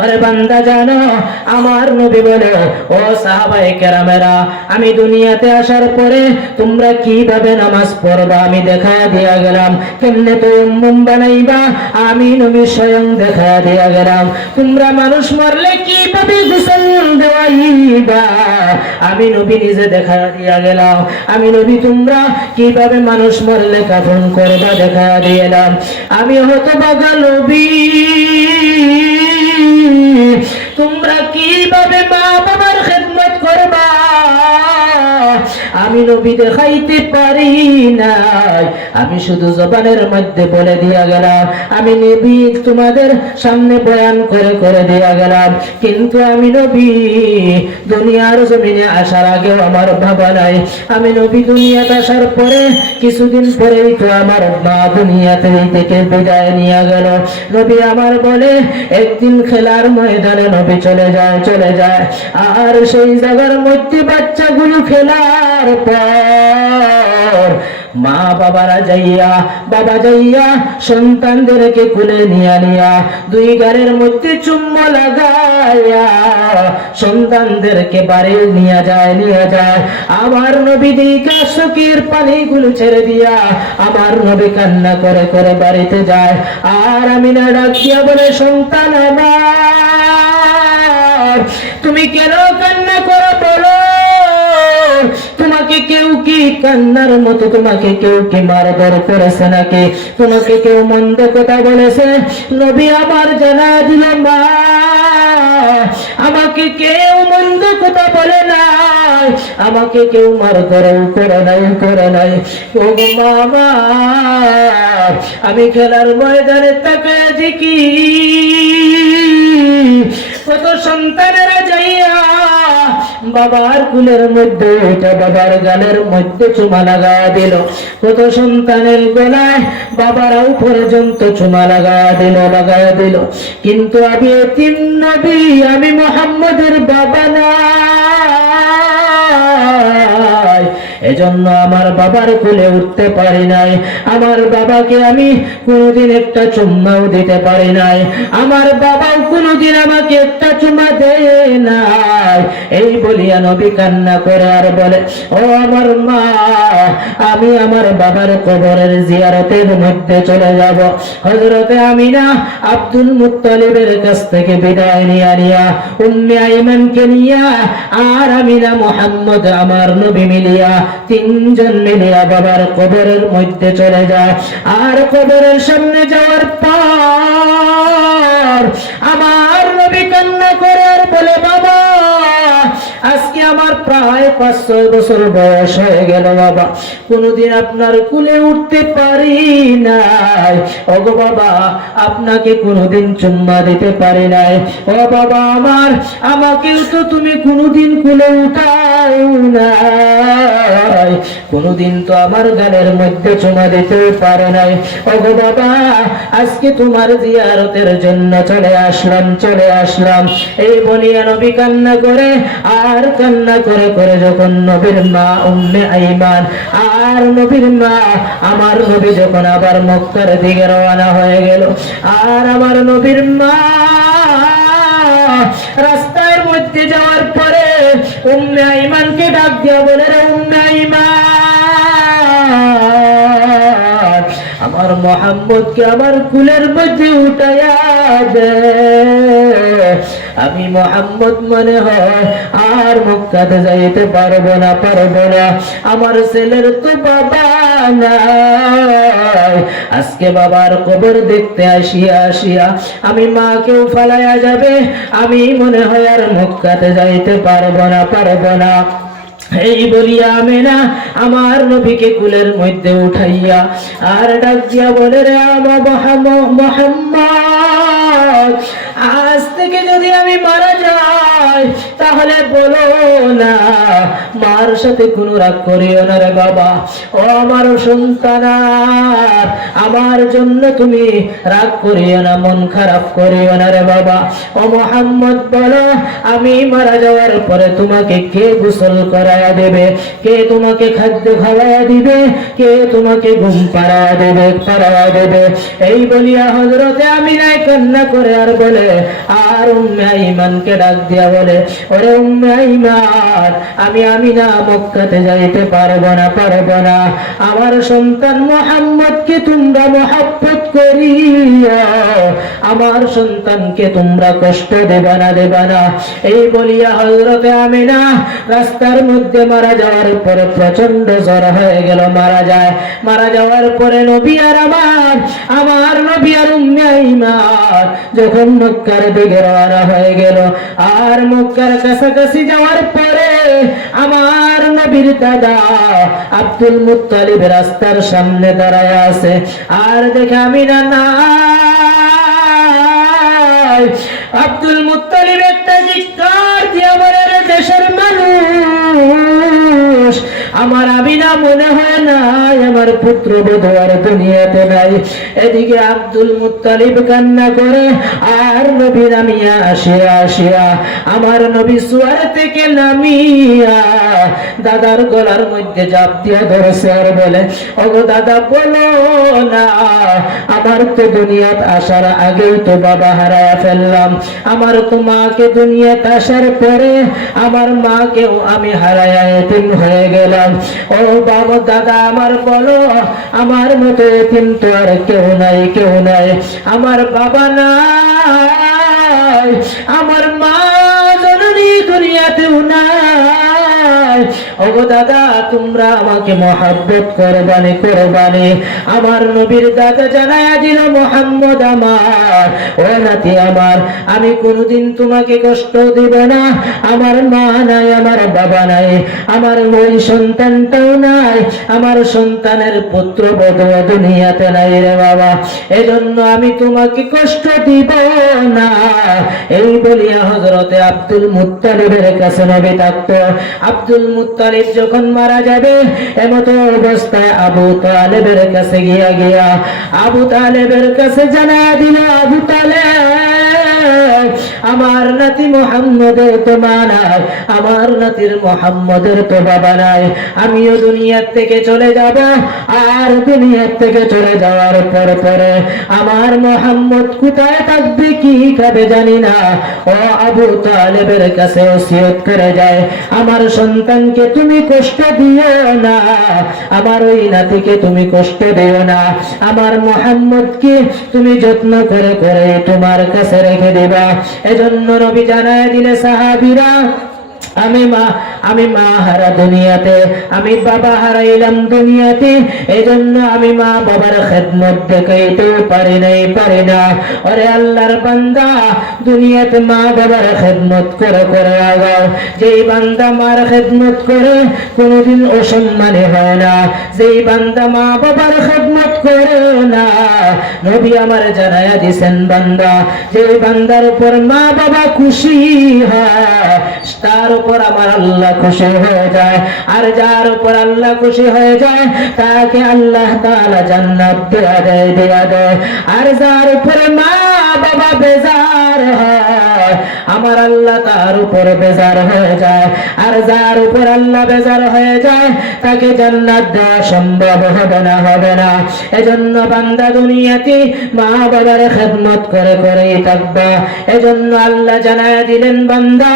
ওরে বান্দা জানো, আমার নবী বলে, ও সাহাবায়ে কেরামেরা, আমি দুনিয়াতে আসার পরে তোমরা কীভাবে নামাজ পড়বা? আমি দেখা দিয়া গেলাম, কেমনে তো মুম বানাইবা? আমি নবী স্বয়ং দেখা দিয়া গেলাম, তোমরা মানুষ মরলে কীভাবে গোসল দেওয়াইবা? আমি নবী নিজে দেখা দিয়া গেলাম, আমি নবী তোমরা কীভাবে মানুষ মরলে কাফন করবা? দেখা দিলাম আমি হতো বাগা নবী। তোমরা কীভাবে মা আমি নবী দেখাইতে পারি নাই। আমি শুধু জবানের মধ্যে বলে দিয়া গেলাম, আমি নবী তোমাদের সামনে বয়ান করে করে দিয়া গেলাম। কিন্তু আমি নবী দুনিয়ার জমিনে আসার আগেও আমার ভাবা নাই। আমি নবী দুনিয়াতে আসার পরে, কিছুদিন পরেই তো আমার মা দুনিয়াতে থেকে বিদায় নিয়ে গেল। নবী আমার বলে, একদিন খেলার ময়দানে নবী চলে যায় চলে যায়। আর সেই জায়গার মধ্যে বাচ্চাগুলো খেলার পর। মা বাবারা যাইয়া, বাবা যাইয়া সন্তানদেরকে কুলে নিয়া নিয়া দুই গালের মধ্যে লাগাইয়া সন্তানদেরকে বাড়ি নিয়ে যায় নিয়ে যায়। আমার নবী দিকা পানিগুলো ছেড়ে দিয়া আমার নবী কান্না করে করে বাড়িতে যায়। আর আমি না ডাকিয়া বলে, সন্তান আমার, তুমি কেন কান্না করো? বলো। তোমাকে কেউ কি কান্নার মতো তোমাকে কেউ কি মারধর করেছে নাকি? তোমাকে কেউ মন্দ কথা বলেছে? নবী আমার জানা দিল মা, আমাকে কেউ মন্দ কথা বলে নাই। আমাকে কেউ মারধর করে নাই করে নাই। ও মামা, আমি খেলার ময়দানে তাকে দেখি। কত সন্তানেরা যাইয়া বাবার কুলের মধ্যে, এটা বাবার গালের মধ্যে চুমা লাগা দিল। কত সন্তানের বেলায় বাবারাও পর্যন্ত চুমা লাগা দিল লাগা দিল। কিন্তু আমি তিন নবী, আমি মোহাম্মদের বাবা নাই এজন্য আমার বাবার কোলে উঠতে পারি নাই। আমার বাবাকে আমি কোনোদিন একটা চুম্মাও দিতে পারি নাই। আমার বাবাও কোনোদিন আমাকে একটা চুমা দেয় নাই। এই বলিয়া নবী কান্না করে আর বলে, ও আমার মা, আমি আমার বাবার কবরের জিয়ারতের মধ্যে চলে যাব। হজরতে আমিনা আব্দুল মুত্তালিবের কাছ থেকে বিদায় নিয়া নিয়া উম্মে আইমানকে নিয়া আর আমিনা মোহাম্মদ আমার নবী মিলিয়া তিনজন মিলিয়া বাবার কবরের মধ্যে চলে যায়। আর কবরের সামনে যাওয়ার পর আমার নবী কান্না করে আর বলে, বাবা, আজকে আমার প্রায় পাঁচ, ছয় বছর বয়স হয়ে গেল, বাবা। কোনোদিন আপনার কুলে উঠতে পারি নাই। ওগো বাবা, আপনাকে কোনোদিন চুম্মা দিতে পারি নাই। ও বাবা আমার, আমাকেও তো তুমি কোনোদিন কুলে উঠাও নাই কোনোদিন তো আমার গালের মধ্যে চুমা দিতে পারে নাই। ওগো বাবা, আজকে তোমার জিয়ারতের জন্য চলে আসলাম চলে আসলাম। এই বলিয়া নবী কান্না করে, আর কান্না করে করে যখন নবীর মা উম্মে আইমান, আর নবীর মা, আমার নবী যখন আবার মক্কার দিকে রওনা হয়ে গেল, আর আমার নবীর মা রাস্তার মধ্যে যাওয়ার পরে উম্মে আইমানকে ডাক দিয়া বলে, রে উম্মে আমার মোহাম্মদকে আমার কুলের মধ্যে উঠাইয়া দে। আমি মোহাম্মদ মনে হয় আর মক্কাতে যাইতে পারব না পারব না। আমার ছেলের তো বাবা নাই। আজকে বাবার কবর দেখতে আসিয়া আসিয়া আমি মাকেও ফালাইয়া যাবে। আমি মনে হয় আর মক্কাতে যাইতে পারব না পারব না। এই বলিয়া আমি না আমার নবীকে কুলের মধ্যে উঠাইয়া আর ডাক দিয়া বলে রে মোহাম্মদ আজ থেকে যদি আমি মারা যাই তাহলে বলো না, মার সাথে কোনো রাগ করিও না রে বাবা। ও আমার সন্তান, আমার জন্য তুমি রাগ করিও না, মন খারাপ করিও না রে বাবা। ও মোহাম্মদ, বলো, আমি মারা যাওয়ার পরে তোমাকে কে গোসল করায়া দেবে? কে তোমাকে খাদ্য খাওয়ায়া দিবে? কে তোমাকে ঘুম পাড়ায়া দেবে? পাড়ায়া দেবে? এই বলিয়া হজরতে আমি নাই কান্না করে আর বলে, আর উম্মে আইমানকে ডাক দিয়া বলে, ওরে উম্মে আইমান আমি আমি না মক্কাতে যাইতে পারব না পারব না। আমার সন্তান মোহাম্মদকে তোমরা মহাব্বত করিয়া আমার সন্তানকে তোমরা কষ্ট দেবে না দেবে না। এই বলিয়া হজরতে আমি না রাস্তার মধ্যে মারা যাওয়ার পরে প্রচণ্ড জ্বর হয়ে গেল, মারা যায়। মারা যাওয়ার পরে নবী আর আমার আমার নবী আর উম্মে আইমান যখন মক্কার দিকে রওনা হয়ে গেল। আর মক্কার কাছাকাছি যাওয়ার পরে আমার নবীর দাদা আব্দুল মুত্তালিব রাস্তার সামনে দাঁড়ায় আছে। আর দেখে আমি না আব্দুল মুত্তালিব একটা চিৎকার দিয়ে আমার দেশের মানুষ। আমার আমিনা মনে হয় নাই আমার পুত্র বোধ দুনিয়াতে নাই। এদিকে আব্দুল মুত্তালিব কান্না করে, আর নবী নামিয়া আসিয়া আসিয়া আমার নবী সুয়ার থেকে নামিয়া দাদার গলার মধ্যে জাপ দিয়া ধরেছে আর বলে, ওগো দাদা, বলো না, আমার তো দুনিয়াত আসার আগেই তো বাবা হারায়া ফেললাম। আমার তো মাকে দুনিয়াত আসার পরে আমার মাকেও আমি হারায়া এতিম হয়ে গেলাম। ও বাবা দাদা, আমার বলো আমার মতে কিন্তু আর কেউ নাই কেউ নাই। আমার বাবা নাই, আমার মা জননী দুনিয়াতেও নাই। আমি কোনোদিন তোমাকে কষ্ট দিব না। আমার মা নাই, আমার বাবা নাই, আমার ওই সন্তানটাও নাই, আমার সন্তানের পুত্র বধূ দুনিয়াতে নাই রে বাবা। এজন্য আমি তোমাকে কষ্ট দিব না। এই বলিয়া হজরতে আব্দুল মুত্তালিবের কাছে নবী থাকতো। আব্দুল মুতালিব যখন মারা যাবে, এমত অবস্থায় আবু তালেবের কাছে গিয়া গিয়া আবু তালেবের কাছে জানা দিল, আবু তালেব আমার নাতি মোহাম্মদের তো মা নাই, আমার নাতির মোহাম্মদের তো বাবা নাই। আমিও দুনিয়ার থেকে চলে যাব, আর দুনিয়ার থেকে চলে যাওয়ার পর পরে আমার মোহাম্মদ কোথায় থাকবে কি খাবে জানি না। ও আবু তালেবের কাছে ওসিয়ত করে যায়, আমার সন্তানকে তুমি কষ্ট দিও না, আমার ওই নাতিকে তুমি কষ্ট দিও না। আমার মোহাম্মদকে তুমি যত্ন করে করে তোমার কাছে রেখে দিবা। এজন্য রবি জানায় দিলে সাহাবিরা আমি মা আমি মা হারা দুনিয়াতে, আমি বাবা হারাইলাম দুনিয়াতে এই জন্য আমি মা বাবার খেদমত দেখাইতেও পারি নাই, পারি না। ওরে আল্লাহর বান্দা, দুনিয়াতে মা বাবার খেদমত করে করে আগাও। যেই বান্দা মার খেদমত করে, কোনোদিন অসম্মানে হয় না। যেই বান্দা মা বাবার খেদমত করে না, নবী আমার জানায়া দিছেন বান্দা, যেই বান্দার উপর মা বাবা খুশি হয় তার উপর আমার আল্লাহ খুশি হয়ে যায়। আর যার উপর আল্লাহ খুশি হয়ে যায়, তাকে আল্লাহ তাআলা জান্নাত দেয়া দেয় দেয়া দেয়। আর যার উপর মা বাবা বেজার হয়, আমার আল্লাহ তার উপর বেজার হয়ে যায়। আর যার উপর আল্লাহ বেজার হয়ে যায়, তাকে জান্নাত দেওয়া সম্ভব হবে না হবে না। এজন্য বান্দা দুনিয়াতে মা বাবার খেদমত করে, করেই থাকবা। এজন্য আল্লাহ জানায় দিলেন, বান্দা